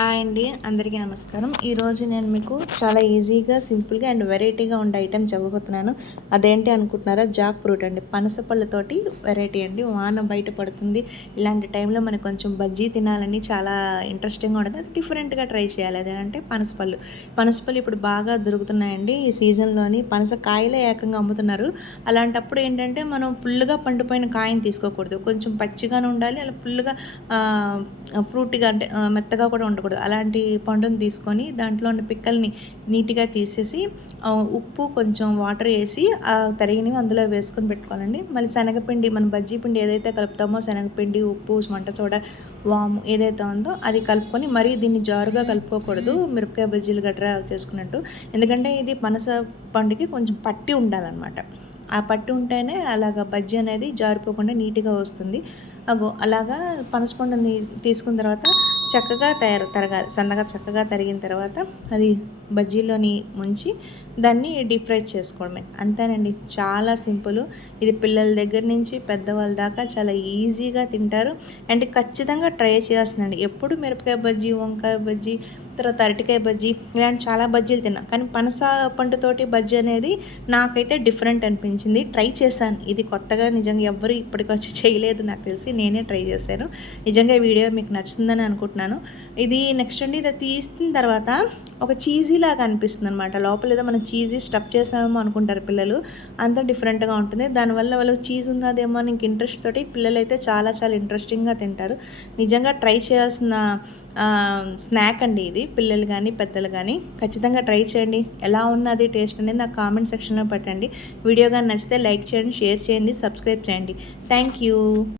Hi అండి, అందరికీ నమస్కారం. ఈరోజు నేను మీకు చాలా ఈజీగా, సింపుల్గా అండ్ వెరైటీగా ఉండే ఐటెం చెప్పబోతున్నాను. అదేంటి అనుకుంటున్నారా? జాక్ ఫ్రూట్ అండి, పనస పళ్ళతోటి వెరైటీ అండి. వాన బయట పడుతుంది, ఇలాంటి టైంలో మనకు కొంచెం బజ్జీ తినాలని చాలా ఇంట్రెస్టింగ్గా ఉంటుంది. అది డిఫరెంట్గా ట్రై చేయాలి. అదేంటే పనసపళ్ళు ఇప్పుడు బాగా దొరుకుతున్నాయండి. ఈ సీజన్లోని పనస కాయలే ఏకంగా అమ్ముతున్నారు. అలాంటప్పుడు ఏంటంటే మనం ఫుల్గా పండిపోయిన కాయని తీసుకోకూడదు, కొంచెం పచ్చిగానే ఉండాలి. అలా ఫుల్గా ఫ్రూటీగా అంటే మెత్తగా కూడా ఉండకూడదు. అలాంటి పండుని తీసుకొని దాంట్లో ఉన్న పిక్కల్ని నీట్గా తీసేసి ఉప్పు కొంచెం వాటర్ వేసి తరిగినవి అందులో వేసుకొని పెట్టుకోవాలండి. మళ్ళీ శనగపిండి, మన బజ్జీ పిండి ఏదైతే కలుపుతామో శనగపిండి, ఉప్పు, మంట సోడా, వాము ఏదైతే ఉందో అది కలుపుకొని, మరీ దీన్ని జారుగా కలుపుకోకూడదు మిరపకాయ బజ్జీలు గట్రా చేసుకున్నట్టు. ఎందుకంటే ఇది పనస పండుకి కొంచెం పట్టి ఉండాలన్నమాట. ఆ పట్టు ఉంటేనే అలాగ బజ్జీ అనేది జారిపోకుండా నీట్గా వస్తుంది. అలాగా పనసపండుని తీసుకున్న తర్వాత చక్కగా తరగాలి. సన్నగా చక్కగా తరిగిన తర్వాత అది బజ్జీలోని ముంచి దాన్ని డీప్ ఫ్రై చేసుకోవడమే. అంతేనండి, చాలా సింపుల్. ఇది పిల్లల దగ్గర నుంచి పెద్దవాళ్ళ దాకా చాలా ఈజీగా తింటారు. అండ్ ఖచ్చితంగా ట్రై చేయాల్సిందండి. ఎప్పుడు మిరపకాయ బజ్జీ, వంకాయ బజ్జీ, తర్వాత అరటికాయ బజ్జీ ఇలాంటి చాలా బజ్జీలు తిన్నా, కానీ పనస పండుతోటి బజ్జీ అనేది నాకైతే డిఫరెంట్ అనిపించింది. ట్రై చేశాను. ఇది కొత్తగా నిజంగా ఎవ్వరు ఇప్పటికొచ్చి చేయలేదు నాకు తెలిసి. నేనే ట్రై చేశాను. నిజంగా ఈ వీడియో మీకు నచ్చుతుందని అనుకుంటున్నాను. ఇది నెక్స్ట్ అండి, ఇది తీసిన తర్వాత ఒక చీజీ లాగా అనిపిస్తుంది అనమాట. లోపల ఏదో మనం చీజీ స్టఫ్ చేసామేమో అనుకుంటారు పిల్లలు. అంత డిఫరెంట్గా ఉంటుంది. దానివల్ల వాళ్ళకి చీజ్ ఉన్నదేమో అని ఇంక ఇంట్రెస్ట్ తోటి పిల్లలు అయితే చాలా చాలా ఇంట్రెస్టింగ్గా తింటారు. నిజంగా ట్రై చేయాల్సిన స్నాక్ అండి ఇది. పిల్లలు కానీ పెద్దలు కానీ ఖచ్చితంగా ట్రై చేయండి. ఎలా ఉన్నది టేస్ట్ అనేది నాకు కామెంట్ సెక్షన్లో పెట్టండి. వీడియో కానీ నచ్చితే లైక్ చేయండి, షేర్ చేయండి, సబ్స్క్రైబ్ చేయండి. Thank you.